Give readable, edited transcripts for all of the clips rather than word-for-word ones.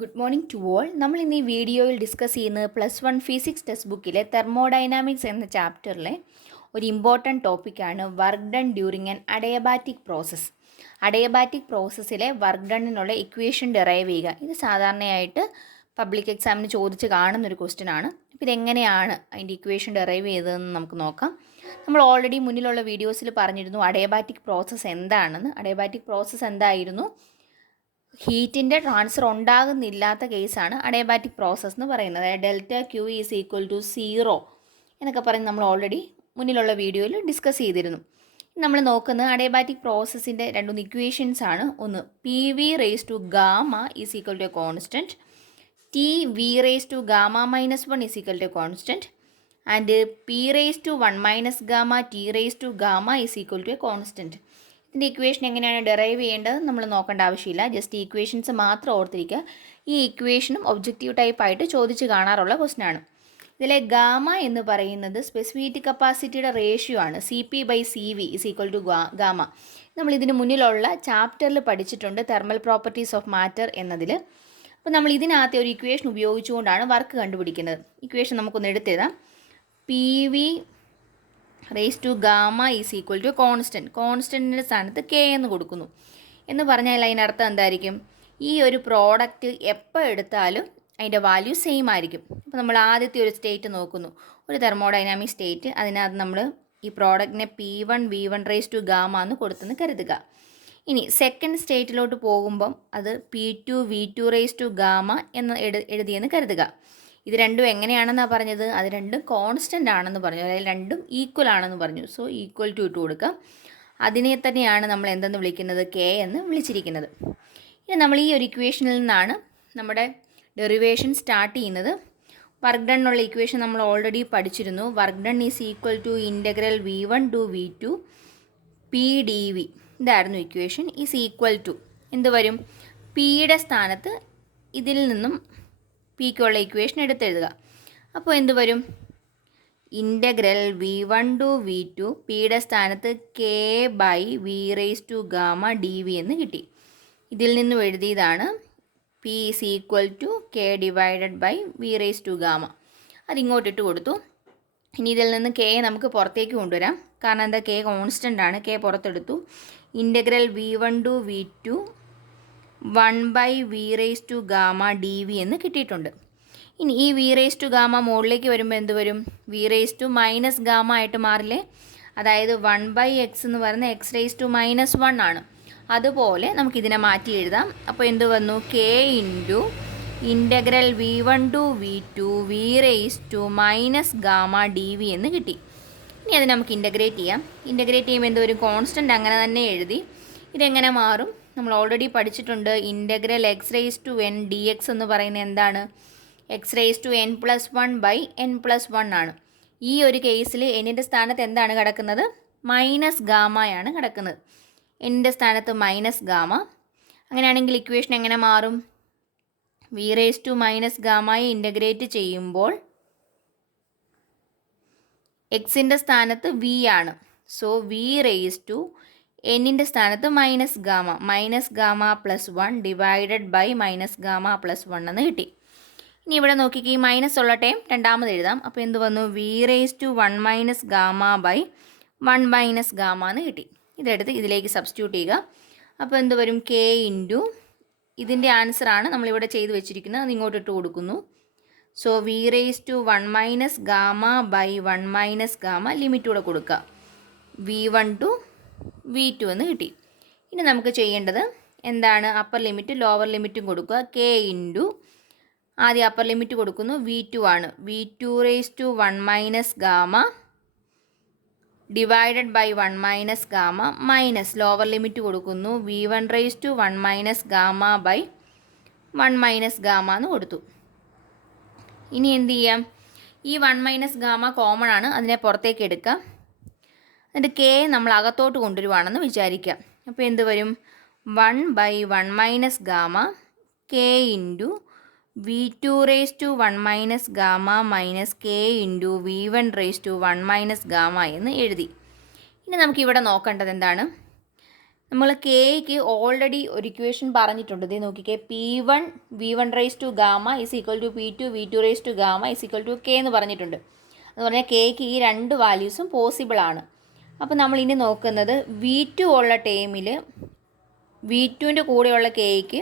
Good morning to all. നമ്മൾ ഇന്ന് ഈ വീഡിയോയിൽ ഡിസ്കസ് ചെയ്യുന്നത് +1 ഫിസിക്സ് ടെക്സ്റ്റ് ബുക്കിലെ തെർമോഡൈനാമിക്സ് എന്ന ചാപ്റ്ററിലെ ഒരു ഇമ്പോർട്ടൻറ്റ് ടോപ്പിക്കാണ് work done during an adiabatic process. Adiabatic പ്രോസസ്സിലെ വർക്ക് ഡണ്ണിനുള്ള ഇക്വേഷൻ ഡെറൈവ് ചെയ്യുക. ഇത് സാധാരണയായിട്ട് പബ്ലിക് എക്സാമിന് ചോദിച്ച് കാണുന്നൊരു ക്വസ്റ്റ്യൻ ആണ്. അപ്പോൾ ഇതെങ്ങനെയാണ് അതിൻ്റെ ഇക്വേഷൻ ഡെറൈവ് ചെയ്തതെന്ന് നമുക്ക് നോക്കാം. നമ്മൾ ഓൾറെഡി മുന്നിലുള്ള വീഡിയോസിൽ പറഞ്ഞിരുന്നു അഡയബാറ്റിക് പ്രോസസ്സ് എന്താണെന്ന്. അഡയബാറ്റിക് പ്രോസസ്സ് എന്തായിരുന്നു? ഹീറ്റിൻ്റെ ട്രാൻസ്ഫർ ഉണ്ടാകുന്നില്ലാത്ത കേസാണ് അഡയബാറ്റിക് പ്രോസസ്സ് എന്ന് പറയുന്നത്. Delta Q is equal to 0 എന്നൊക്കെ പറഞ്ഞ് നമ്മൾ ഓൾറെഡി മുന്നിലുള്ള വീഡിയോയിൽ ഡിസ്കസ് ചെയ്തിരുന്നു. നമ്മൾ നോക്കുന്നത് അഡയബാറ്റിക് പ്രോസസ്സിൻ്റെ രണ്ടൊന്ന് ഇക്വേഷൻസ് ആണ്. ഒന്ന് P V raise to gamma is equal to a constant, T V raise to gamma -1 is equal to a constant, and P raise to 1 - gamma T raise to gamma is equal to a constant. ഇതിൻ്റെ equation എങ്ങനെയാണ് derive ചെയ്യേണ്ടത് നമ്മൾ നോക്കേണ്ട ആവശ്യമില്ല. Just equations മാത്രം ഓർത്തിരിക്കുക. ഈ ഇക്വേഷനും ഒബ്ജക്റ്റീവ് ടൈപ്പായിട്ട് ചോദിച്ച് കാണാറുള്ള ക്വസ്റ്റ്യൻ ആണ്. ഇതിലെ ഗാമ എന്ന് പറയുന്നത് സ്പെസിഫിക് കപ്പാസിറ്റിയുടെ റേഷ്യോ ആണ്. CP/CV is equal to gamma. നമ്മൾ ഇതിന് മുന്നിലുള്ള ചാപ്റ്ററിൽ പഠിച്ചിട്ടുണ്ട് തെർമൽ പ്രോപ്പർട്ടീസ് ഓഫ് മാറ്റർ എന്നതിൽ. അപ്പോൾ നമ്മൾ ഇതിനകത്തെ ഒരു ഇക്വേഷൻ ഉപയോഗിച്ചുകൊണ്ടാണ് വർക്ക് കണ്ടുപിടിക്കുന്നത്. ഇക്വേഷൻ നമുക്കൊന്ന് എടുത്തെഴുതാം. PV raise to gamma is equal to constant. കോൺസ്റ്റൻറ്റിൻ്റെ സ്ഥാനത്ത് കെ എന്ന് കൊടുക്കുന്നു. എന്ന് പറഞ്ഞാൽ അതിനർത്ഥം എന്തായിരിക്കും? ഈ ഒരു പ്രോഡക്റ്റ് എപ്പോൾ എടുത്താലും അതിൻ്റെ വാല്യൂ സെയിം ആയിരിക്കും. അപ്പോൾ നമ്മൾ ആദ്യത്തെ ഒരു സ്റ്റേറ്റ് നോക്കുന്നു, ഒരു തെർമോഡൈനാമിക് സ്റ്റേറ്റ്. അതിനകത്ത് നമ്മൾ ഈ പ്രോഡക്റ്റിനെ P1 V1 raise to gamma എന്ന് കൊടുത്തെന്ന് കരുതുക. ഇനി സെക്കൻഡ് സ്റ്റേറ്റിലോട്ട് പോകുമ്പം അത് P2 V2 raise to gamma എന്ന് എഴുതിയെന്ന് കരുതുക. ഇത് രണ്ടും എങ്ങനെയാണെന്നാണ് പറഞ്ഞത്? അത് രണ്ടും കോൺസ്റ്റൻ്റ് ആണെന്ന് പറഞ്ഞു, അതായത് രണ്ടും ഈക്വൽ ആണെന്ന് പറഞ്ഞു. സോ ഈക്വൽ ടു ഇട്ട് കൊടുക്കാം. അതിനെ തന്നെയാണ് നമ്മൾ എന്തെന്ന് വിളിക്കുന്നത്? കെ എന്ന് വിളിച്ചിരിക്കുന്നത്. ഇനി നമ്മൾ ഈ ഒരു ഇക്വേഷനിൽ നിന്നാണ് നമ്മുടെ ഡെറിവേഷൻ സ്റ്റാർട്ട് ചെയ്യുന്നത്. വർക്ക് ഡൺ ഉള്ള ഇക്വേഷൻ നമ്മൾ ഓൾറെഡി പഠിച്ചിരുന്നു. Work done is equal to integral V1 to V2 PdV. ഇതായിരുന്നു ഇക്വേഷൻ. ഈസ് ഈക്വൽ ടു എന്ത് വരും? പിയുടെ സ്ഥാനത്ത് ഇതിൽ നിന്നും പിക്കുള്ള ഇക്വേഷൻ എടുത്തെഴുതുക. അപ്പോൾ എന്ത് വരും? ഇൻ്റഗ്രൽ V1 ടു V2 പിയുടെ സ്ഥാനത്ത് K/V raise to gamma dV എന്ന് കിട്ടി. ഇതിൽ നിന്നും എഴുതിയതാണ് P is equal to K divided by V raise to gamma. അതിങ്ങോട്ടിട്ട് കൊടുത്തു. ഇനി ഇതിൽ നിന്ന് K നമുക്ക് പുറത്തേക്ക് കൊണ്ടുവരാം. കാരണം എന്താ? K കോൺസ്റ്റൻ്റ് ആണ്. K പുറത്തെടുത്തു. Integral V1 to V2 1/V raise to gamma dV എന്ന് കിട്ടിയിട്ടുണ്ട്. ഇനി ഈ V റേസ് ടു ഗാമ മുകളിലേക്ക് വരുമ്പോൾ എന്ത് വരും? V raise to minus gamma ആയിട്ട് മാറില്ലേ? അതായത് 1/x എന്ന് പറയുന്നത് x റേസ് ടു -1 ആണ്. അതുപോലെ നമുക്കിതിനെ മാറ്റി എഴുതാം. അപ്പോൾ എന്ത് വന്നു? K into integral V1 to V2 V raise to -gamma dV എന്ന് കിട്ടി. ഇനി അത് നമുക്ക് ഇൻ്റഗ്രേറ്റ് ചെയ്യാം. ഇൻ്റഗ്രേറ്റ് ചെയ്യുമ്പോൾ എന്ത് വരും? കോൺസ്റ്റൻ്റ് അങ്ങനെ തന്നെ എഴുതി. ഇതെങ്ങനെ മാറും? നമ്മൾ ഓൾറെഡി പഠിച്ചിട്ടുണ്ട്. Integral x raise to n dx എന്ന് പറയുന്നത് എന്താണ്? x റേസ് ടു n+1/n+1 ആണ്. ഈ ഒരു കേസിൽ എന്നിൻ്റെ സ്ഥാനത്ത് എന്താണ് കിടക്കുന്നത്? മൈനസ് ഗാമയാണ് കിടക്കുന്നത്. എന്നിൻ്റെ സ്ഥാനത്ത് മൈനസ് ഗാമ. അങ്ങനെയാണെങ്കിൽ ഇക്വേഷൻ എങ്ങനെ മാറും? V റേസ് ടു ഗാമയെ ഇൻ്റഗ്രേറ്റ് ചെയ്യുമ്പോൾ എക്സിൻ്റെ സ്ഥാനത്ത് V ആണ്. സോ V റേസ് ടു എന്നിൻ്റെ സ്ഥാനത്ത് -ഗാമ +1 ഡിവൈഡഡ് ബൈ -ഗാമ+1 എന്ന് കിട്ടി. ഇനി ഇവിടെ നോക്കിക്ക്, ഈ മൈനസ് ഉള്ള ടൈം രണ്ടാമത് എഴുതാം. അപ്പോൾ എന്ത് വന്നു? V raise to 1 - gamma by 1 - gamma എന്ന് കിട്ടി. ഇതെടുത്ത് ഇതിലേക്ക് സബ്സ്റ്റിറ്റ്യൂട്ട് ചെയ്യുക. അപ്പോൾ എന്ത് വരും? K ഇൻറ്റു ഇതിൻ്റെ ആൻസറാണ് നമ്മളിവിടെ ചെയ്ത് വെച്ചിരിക്കുന്നത്. അത് ഇങ്ങോട്ട് ഇട്ട് കൊടുക്കുന്നു. So V raise to 1 - gamma by 1 - gamma limit കൂടെ കൊടുക്കുക. V1 ടു V2 എന്ന് കിട്ടി. ഇനി നമുക്ക് ചെയ്യേണ്ടത് എന്താണ്? അപ്പർ ലിമിറ്റ് ലോവർ ലിമിറ്റും കൊടുക്കുക. K ഇൻറ്റു ആദ്യം അപ്പർ ലിമിറ്റ് കൊടുക്കുന്നു. V2 ആണ്. V2 raise to 1 - gamma divided by 1 - gamma minus lower limit കൊടുക്കുന്നു. V1 raise to 1 - gamma by 1 - gamma എന്ന് കൊടുത്തു. ഇനി എന്ത് ചെയ്യാം? ഈ 1 - ഗാമ കോമൺ ആണ്. അതിനെ പുറത്തേക്ക് എടുക്കാം. എന്നിട്ട് K നമ്മൾ അകത്തോട്ട് കൊണ്ടുവരുവാണെന്ന് വിചാരിക്കാം. അപ്പോൾ എന്ത് വരും? 1/1 - gamma K into V2 raise to 1 - gamma minus K into V1 raise to 1 - gamma എന്ന് എഴുതി. ഇനി നമുക്കിവിടെ നോക്കേണ്ടത് എന്താണ്? നമ്മൾ കെയ്ക്ക് ഓൾറെഡി ഒരു ഇക്വേഷൻ പറഞ്ഞിട്ടുണ്ട്. ഇത് നോക്കിക്കേ, P1 V1 raise to gamma is equal to P2 V2 raise to gamma is equal to K എന്ന് പറഞ്ഞിട്ടുണ്ട്. എന്ന് പറഞ്ഞാൽ കെയ്ക്ക് ഈ രണ്ട് വാല്യൂസും പോസിബിൾ ആണ്. അപ്പോൾ നമ്മൾ ഇനി നോക്കുന്നത് V2 ഉള്ള ടേമിൽ V2ൻ്റെ കൂടെയുള്ള കെയ്ക്ക്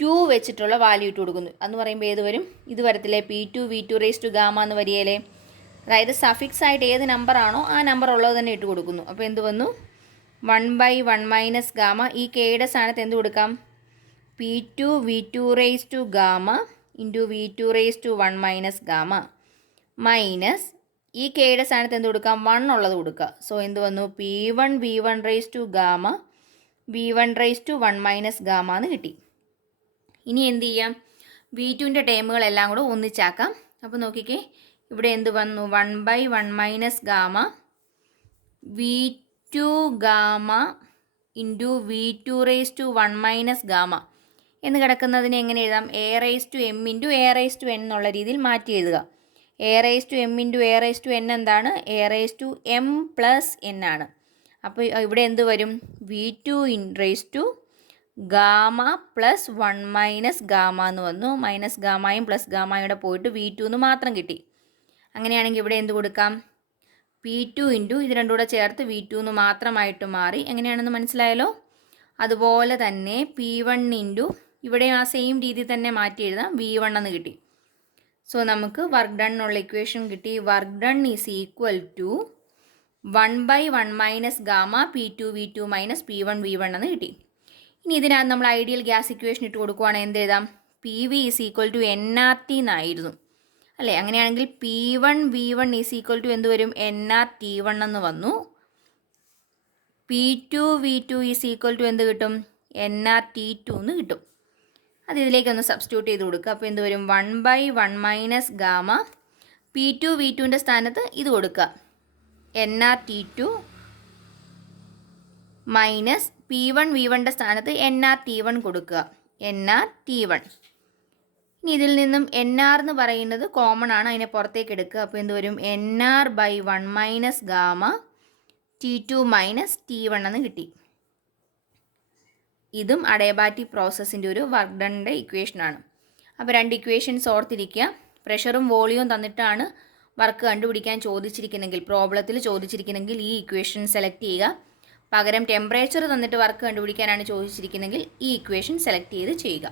2 വെച്ചിട്ടുള്ള വാല്യൂ ഇട്ട് കൊടുക്കുന്നു. എന്ന് പറയുമ്പോൾ ഏത് വരും? ഇത് വരത്തില്ലേ, P2 V2 raise to gamma എന്ന് വരികയില്ലേ. അതായത് സഫിക്സ് ആയിട്ട് ഏത് നമ്പറാണോ ആ നമ്പർ ഉള്ളത് തന്നെ ഇട്ട് കൊടുക്കുന്നു. അപ്പോൾ എന്ത് വന്നു? 1/1 മൈനസ് ഗാമ. ഈ കെയുടെ സ്ഥാനത്ത് എന്ത് കൊടുക്കാം? P2 V2 raise to gamma into V2 raise to 1 minus gamma minus ഈ കെയുടെ സ്ഥാനത്ത് എന്ത് കൊടുക്കാം? 1 ഉള്ളത് കൊടുക്കുക. സോ എന്ത് വന്നു? P1 V1 raise to gamma V1 raise to 1 minus gamma എന്ന് കിട്ടി. ഇനി എന്ത് ചെയ്യാം? V2ൻ്റെ ടേമുകളെല്ലാം കൂടെ ഒന്നിച്ചാക്കാം. അപ്പോൾ നോക്കിക്കേ, ഇവിടെ എന്ത് വന്നു? 1/1 minus gamma V2 gamma into V2 raise to 1 minus gamma എന്ന് കിടക്കുന്നതിന് എങ്ങനെ എഴുതാം? A raise to M into A raise to N എന്നുള്ള രീതിയിൽ മാറ്റി എഴുതുക. A raise to M into A raise to N എന്താണ്? A raise to M plus N ആണ്. അപ്പോൾ ഇവിടെ എന്ത് വരും? V2 raise to gamma plus 1 minus gamma എന്ന് വന്നു. മൈനസ് ഗാമയും പ്ലസ് ഗാമയുടെ പോയിട്ട് V2 എന്ന് മാത്രം കിട്ടി. അങ്ങനെയാണെങ്കിൽ ഇവിടെ എന്ത് കൊടുക്കാം? P2 ഇൻറ്റു ഇത് രണ്ടും കൂടെ ചേർത്ത് V2 എന്ന് മാത്രമായിട്ട് മാറി. എങ്ങനെയാണെന്ന് മനസ്സിലായല്ലോ. അതുപോലെ തന്നെ P1 ഇൻറ്റു ഇവിടെ ആ സെയിം രീതി തന്നെ മാറ്റി എഴുതാം. V1 എന്ന് കിട്ടി. സോ നമുക്ക് വർക്ക് ഡൺ എന്നുള്ള ഇക്വേഷൻ കിട്ടി. Work done is equal to 1/1 minus gamma P2 V2 minus P1 V1 എന്ന് കിട്ടി. ഇനി ഇതിനകത്ത് നമ്മൾ ഐഡിയൽ ഗ്യാസ് ഇക്വേഷൻ ഇട്ട് കൊടുക്കുവാണെങ്കിൽ എന്ത് എഴുതാം? PV is equal to nRT എന്നായിരുന്നു അല്ലേ. അങ്ങനെയാണെങ്കിൽ P1 V1 is equal to എന്ത് വരും? nRT1 എന്ന് വന്നു. P2 V2 is equal to എന്ത് കിട്ടും? nRT2 എന്ന് കിട്ടും. അത് ഇതിലേക്കൊന്ന് സബ്സ്റ്റിറ്റ്യൂട്ട് ചെയ്ത് കൊടുക്കുക. അപ്പോൾ എന്ത് വരും? 1/1 മൈനസ് ഗാമ P2 V2ൻ്റെ സ്ഥാനത്ത് ഇത് കൊടുക്കുക, nRT2 മൈനസ് P1 V1ൻ്റെ സ്ഥാനത്ത് nRT1 കൊടുക്കുക, nRT1. ഇനി ഇതിൽ നിന്നും NR എന്ന് പറയുന്നത് കോമൺ ആണ്, അതിനെ പുറത്തേക്ക് എടുക്കുക. അപ്പോൾ എന്ത് വരും? NR/1 minus gamma T2 minus T1 എന്ന് കിട്ടി. ഇതും അഡയബാറ്റിക് പ്രോസസ്സിൻ്റെ ഒരു വർക്ക് ഡണ്ണിൻ്റെ ഇക്വേഷനാണ്. അപ്പോൾ രണ്ട് ഇക്വേഷൻസ് ഓർത്തിരിക്കുക. പ്രഷറും വോളിയവും തന്നിട്ടാണ് വർക്ക് കണ്ടുപിടിക്കാൻ ചോദിച്ചിരിക്കുന്നെങ്കിൽ, പ്രോബ്ലത്തിൽ ചോദിച്ചിരിക്കുന്നെങ്കിൽ ഈ ഇക്വേഷൻ സെലക്ട് ചെയ്യുക. പകരം ടെമ്പറേച്ചർ തന്നിട്ട് വർക്ക് കണ്ടുപിടിക്കാനാണ് ചോദിച്ചിരിക്കുന്നെങ്കിൽ ഈ ഇക്വേഷൻ സെലക്ട് ചെയ്ത് ചെയ്യുക.